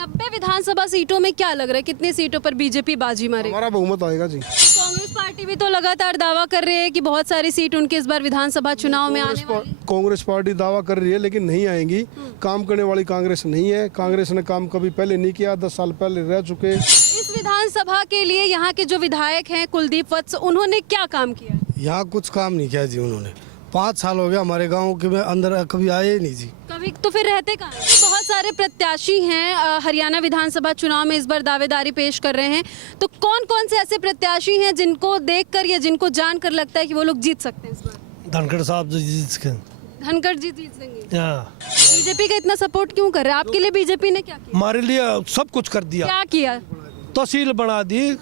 90 विधानसभा सीटों में क्या लग रहा है, कितनी सीटों पर बीजेपी बाजी मारेगी? हमारा बहुमत आएगा जी। कांग्रेस पार्टी भी तो लगातार दावा कर रही है कि बहुत सारी सीट उनके इस बार विधानसभा चुनाव में आने वाली। कांग्रेस पार्टी दावा कर रही है लेकिन नहीं आएंगी। काम करने वाली कांग्रेस नहीं है। कांग्रेस ने काम कभी पहले नहीं किया, 10 साल पहले रह चुके। इस विधानसभा के लिए यहाँ के जो विधायक हैं कुलदीप वत्स, उन्होंने क्या काम किया? यहाँ कुछ काम नहीं किया जी उन्होंने। 5 साल हो गया हमारे गांव के में अंदर कभी आए ही नहीं जी। कभी तो फिर रहते कहाँ हैं? बहुत सारे प्रत्याशी हैं हरियाणा विधानसभा चुनाव में इस बार दावेदारी पेश कर रहे हैं, तो कौन कौन से ऐसे प्रत्याशी हैं जिनको देखकर या जिनको जानकर लगता है कि वो लोग जीत सकते हैं इस बार? धनखड़ साहब जो जीत सके। धनखड़ जी जीत लेंगे। हाँ। बीजेपी का इतना सपोर्ट क्यों कर रहा है? आपके लिए बीजेपी ने क्या किया? हमारे लिए सब कुछ कर दिया। क्या किया? तहसील बना दी,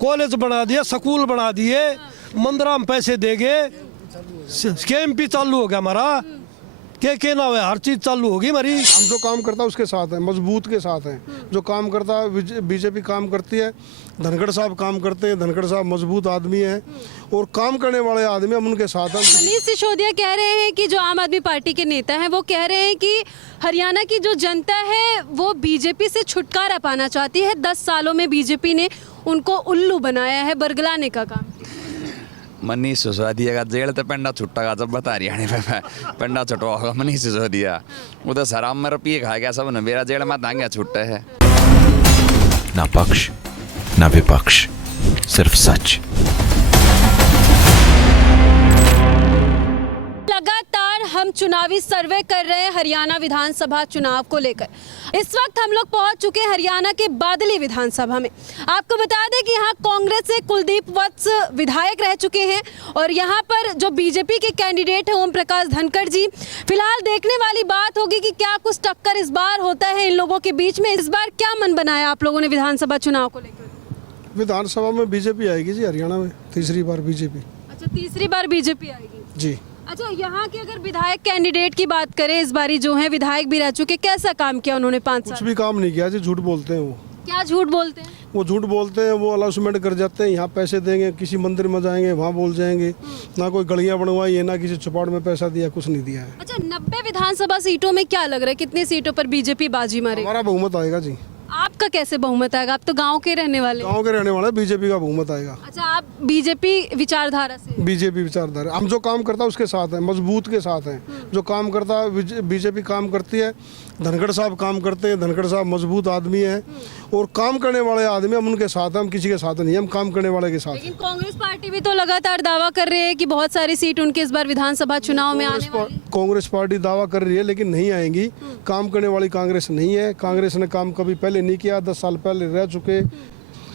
कॉलेज बना दिया, स्कूल बना दिए, मंदिरा में पैसे देंगे, केएमपी चालू हो गया हमारा, के ना हुआ, हर चीज चालू होगी हमारी। हम जो काम करता है उसके साथ हैं, मजबूत के साथ हैं। जो काम करता है बीजेपी काम करती है। धनखड़ साहब काम करते हैं। धनखड़ साहब मजबूत आदमी हैं और काम करने वाले आदमी, हम उनके साथ हैं। मनीष सिसोदिया कह रहे हैं कि जो आम आदमी पार्टी के नेता हैं वो कह रहे हैं कि हरियाणा की जो जनता है वो बीजेपी से छुटकारा पाना चाहती है। 10 सालों में बीजेपी ने उनको उल्लू बनाया है, बरगलाने का काम। मनीष सिसोदिया का जेल तो पेंडा छुट्टा का जब बता रही है पेंडा छुटवा होगा मनीष सिसोदिया उधर शराब में रुपये खा गया सब ने, मेरा जेल में दांगे छुट्टे है। ना पक्ष ना विपक्ष, सिर्फ सच। लगातार हम चुनावी सर्वे कर रहे हैं हरियाणा विधानसभा चुनाव को लेकर। इस वक्त हम लोग पहुंच चुके हैं हरियाणा के बादली विधानसभा में। आपको बता दें कि यहाँ कांग्रेस से कुलदीप वत्स विधायक रह चुके हैं और यहाँ पर जो बीजेपी के कैंडिडेट हैं ओम प्रकाश धनखड़ जी। फिलहाल देखने वाली बात होगी कि क्या कुछ टक्कर इस बार होता है इन लोगों के बीच में। इस बार क्या मन बनाया आप लोगों ने विधानसभा चुनाव को लेकर? विधानसभा में बीजेपी आएगी जी। हरियाणा में तीसरी बार बीजेपी। अच्छा, तीसरी बार बीजेपी आएगी जी। अच्छा, यहाँ के अगर विधायक कैंडिडेट की बात करें, इस बारी जो है विधायक भी रह चुके, कैसा काम किया उन्होंने 5 साल? कुछ भी काम नहीं किया जी। झूठ बोलते हैं वो। क्या झूठ बोलते हैं? वो झूठ बोलते हैं। वो अलाउंसमेंट कर जाते हैं, यहाँ पैसे देंगे, किसी मंदिर में जाएंगे वहाँ बोल जाएंगे। ना कोई गलियाँ बनवाई है, ना किसी चौपाट में पैसा दिया, कुछ नहीं दिया है। अच्छा, 90 विधानसभा सीटों में क्या लग रहा है, कितनी सीटों पर बीजेपी बाजी मारेगी? हमारा बहुमत आएगा जी। आपका कैसे बहुमत आएगा? आप तो गांव के रहने वाले हैं। गाँव के रहने वाले, बीजेपी का बहुमत आएगा। अच्छा, आप बीजेपी विचारधारा से? बीजेपी विचारधारा। हम जो काम करता है उसके साथ हैं, मजबूत के साथ हैं। जो काम करता है बीजेपी काम करती है। धनखड़ साहब काम करते हैं। धनखड़ साहब मजबूत आदमी हैं और काम करने वाले आदमी, हम उनके साथ हैं। हम किसी के साथ नहीं, हम काम करने वाले के साथ हैं। लेकिन कांग्रेस पार्टी भी तो लगातार दावा कर रही है कि बहुत सारी सीट उनके इस बार विधानसभा चुनाव में आने वाली। कांग्रेस पार्टी दावा कर रही है लेकिन नहीं आएंगी। काम करने वाली कांग्रेस नहीं है। कांग्रेस ने काम कभी पहले नहीं किया, 10 साल पहले रह चुके।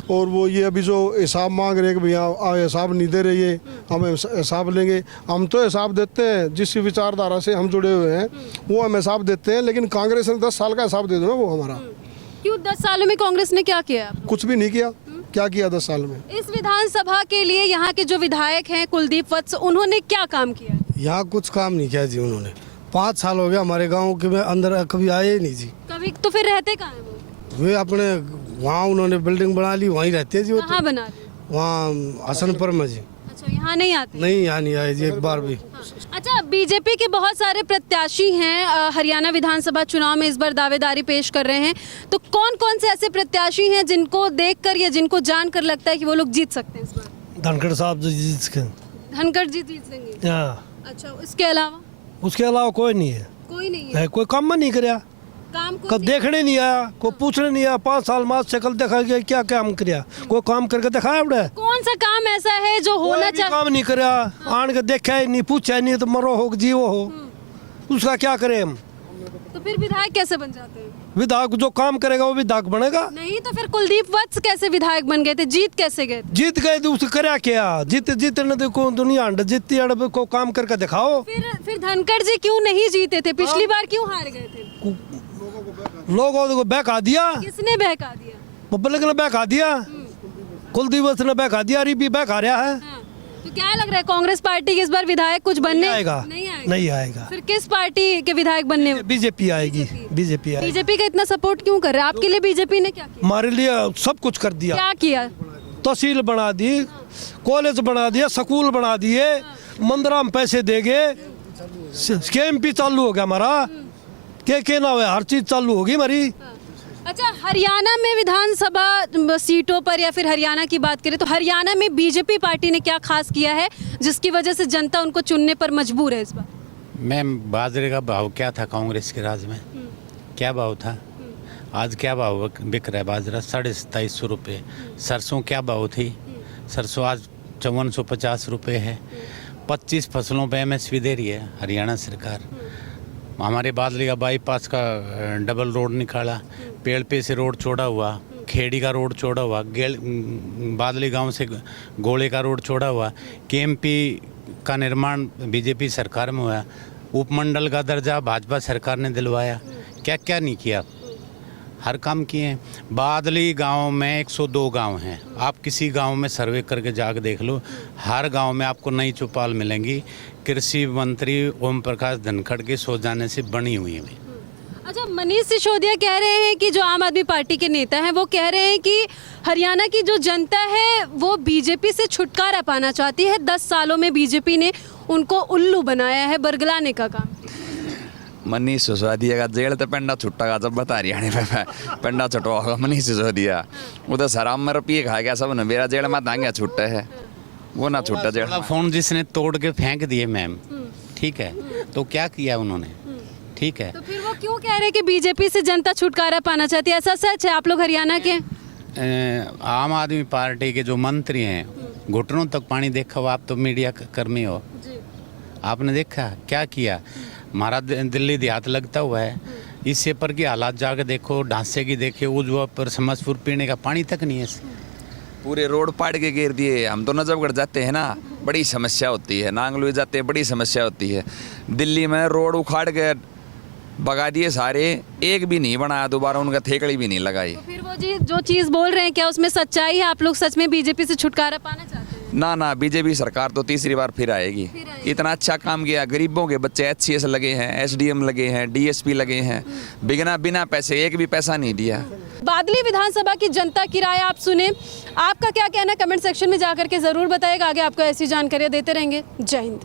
और वो ये अभी जो हिसाब मांग रहे हैं कि भैया हिसाब नहीं दे रही है, हम हिसाब लेंगे। हम तो हिसाब देते हैं, जिस विचारधारा से हम जुड़े हुए हैं वो हम हिसाब देते हैं। लेकिन कांग्रेस ने 10 साल का हिसाब दे दो ना वो हमारा। क्यों? 10 सालों में कांग्रेस ने क्या किया? कुछ भी नहीं किया। क्या किया 10 साल में? इस विधानसभा के लिए यहाँ के जो विधायक हैं कुलदीप वत्स, उन्होंने क्या काम किया? यहाँ कुछ काम नहीं किया जी उन्होंने। 5 साल हो गया हमारे गांव के में अंदर कभी आए ही नहीं जी। कभी तो फिर रहते कहाँ हैं वो? वे अपने वहाँ उन्होंने बिल्डिंग बना ली, वहीं रहते हैं जी। वो कहाँ बना ली? वहाँ हसनपुर में जी। अच्छा, यहाँ नहीं आते? नहीं, यहाँ नहीं आए जी एक बार भी। अच्छा, बीजेपी के बहुत सारे प्रत्याशी हैं हरियाणा विधानसभा चुनाव में इस बार दावेदारी पेश कर रहे हैं, तो कौन कौन से ऐसे प्रत्याशी हैं जिनको देखकर या जिनको जानकर लगता है कि वो लोग जीत सकते हैं इस बार? धनखड़ साहब जो जीत सके। धनखड़ जी जीत लेंगे। हाँ। अच्छा, उसके अलावा? उसके अलावा कोई नहीं है। कोई नहीं है। कोई काम नहीं कराया, काम कब देखने नहीं आया, कोई पूछने नहीं आया। 5 साल बाद शक्ल देखा गया, क्या काम किया? कोई काम करके दिखाया उड़े? कौन सा काम ऐसा है जो होना चाहिए? काम नहीं करा, आन के देखा ही नहीं, पूछा नहीं, तो मरो हो जीवो हो, उसका क्या करें हम? तो फिर विधायक कैसे बन जाते हैं? विधायक जो काम करेगा वो विधायक बनेगा। नहीं तो फिर कुलदीप वत्स कैसे विधायक बन गए थे? जीत कैसे गए थे? जीत गए तो उसको करा क्या? जीतने देखो दुनिया अंड जीतती अड़ को काम करके दिखाओ। फिर धनखड़ जी क्यों नहीं जीते थे? पिछली बार क्यों हार गए थे? लोगों को बहका दिया। किसने बहका दिया? पब्लिक ने बहका दिया। कुलदीप वत्स ने बहका दिया, अभी भी बहका रहा है। हाँ। तो क्या लग रहा है कांग्रेस पार्टी के इस बार विधायक कुछ बनने? आएगा नहीं आएगा। फिर किस पार्टी के विधायक बनने? बीजेपी आएगी। बीजेपी आएगी। बीजेपी का इतना सपोर्ट क्यों कर रहा है? आपके लिए बीजेपी ने क्या किया? हमारे लिए सब कुछ कर दिया। क्या किया? तहसील बना दी, कॉलेज बना दिया, स्कूल बना दिए, मंदिरा में पैसे देंगे, केएमपी चालू हो गया हमारा, के ना हुआ, हर चीज चालू होगी हमारी। अच्छा, हरियाणा में विधानसभा सीटों पर या फिर हरियाणा की बात करें तो हरियाणा में बीजेपी पार्टी ने क्या खास किया है जिसकी वजह से जनता उनको चुनने पर मजबूर है इस बार? मैम, बाजरे का भाव क्या था कांग्रेस के राज में? क्या भाव था? आज क्या भाव बिक रहा है बाजरा? 2750 रुपये। सरसों क्या भाव थी? सरसों आज 5450 रुपये है। 25 फसलों पे MSP दे रही है हरियाणा सरकार। हमारे बादली का बाईपास का डबल रोड निकाला, पेड़ पे से रोड चौड़ा हुआ, खेड़ी का रोड चौड़ा हुआ, बादली गांव से गोले का रोड चौड़ा हुआ, KMP का निर्माण बीजेपी सरकार में हुआ, उपमंडल का दर्जा भाजपा सरकार ने दिलवाया। क्या क्या नहीं किया? हर काम किए हैं। बादली गांव में 102 गांव हैं। आप किसी गांव में सर्वे करके जाकर देख लो, हर गांव में आपको नई चौपाल मिलेंगी। कृषि मंत्री ओम प्रकाश धनखड़ के सो जाने से बनी हुई है। अच्छा, मनीष सिसोदिया कह रहे हैं कि जो आम आदमी पार्टी के नेता हैं वो कह रहे हैं कि हरियाणा की जो जनता है वो बीजेपी से छुटकारा पाना चाहती है। 10 सालों में बीजेपी ने उनको उल्लू बनाया है, बरगलाने का काम। मनीष सिसोदिया का जेल तो पेंडा छुट्टा का जब बता हरियाणा में पेंडा छुटवा होगा मनीष सिसोदिया। उधर शराब में रुपये खा गया सब ने, मेरा जेल में दांगे छुट्टे है, वो ना छुट्टा जेल। फोन जिसने तोड़ के फेंक दिए मैम, ठीक है, तो क्या किया उन्होंने? ठीक है, तो फिर वो क्यों कह रहे हैं कि बीजेपी से जनता छुटकारा पाना चाहती है? ऐसा सच है? आप लोग हरियाणा के आम आदमी पार्टी के जो मंत्री हैं, घुटनों तक पानी देखा हो? आप तो मीडिया कर्मी हो, आपने देखा क्या किया? हमारा दिल्ली देहात लगता हुआ है, इस पेपर की हालात जाकर देखो, ढांसे की देखिए, उज्जवल पर समझपुर पीने का पानी तक नहीं है। पूरे रोड पाड़ के घेर दिए। हम तो नजफगढ़ जाते हैं ना, बड़ी समस्या होती है, नांगलुई जाते हैं, बड़ी समस्या होती है। दिल्ली में रोड उखाड़ के भगा दिए सारे, एक भी नहीं बनाया दोबारा, उनका थेकड़ी भी नहीं लगाई। तो फिर वो जी जो चीज़ बोल रहे हैं क्या उसमें सच्चाई है? आप लोग सच में बीजेपी से छुटकारा पाना चाहते हैं? ना, बीजेपी सरकार तो तीसरी बार फिर आएगी। इतना अच्छा काम किया, गरीबों के बच्चे HCS लगे हैं, SDM लगे हैं, DSP लगे हैं, बिना पैसे, एक भी पैसा नहीं दिया। बादली विधानसभा की जनता की राय आप सुने, आपका क्या कहना कमेंट सेक्शन में जाकर के जरूर बताइएगा। आगे आपको ऐसी जानकारियां देते रहेंगे। जय हिंद।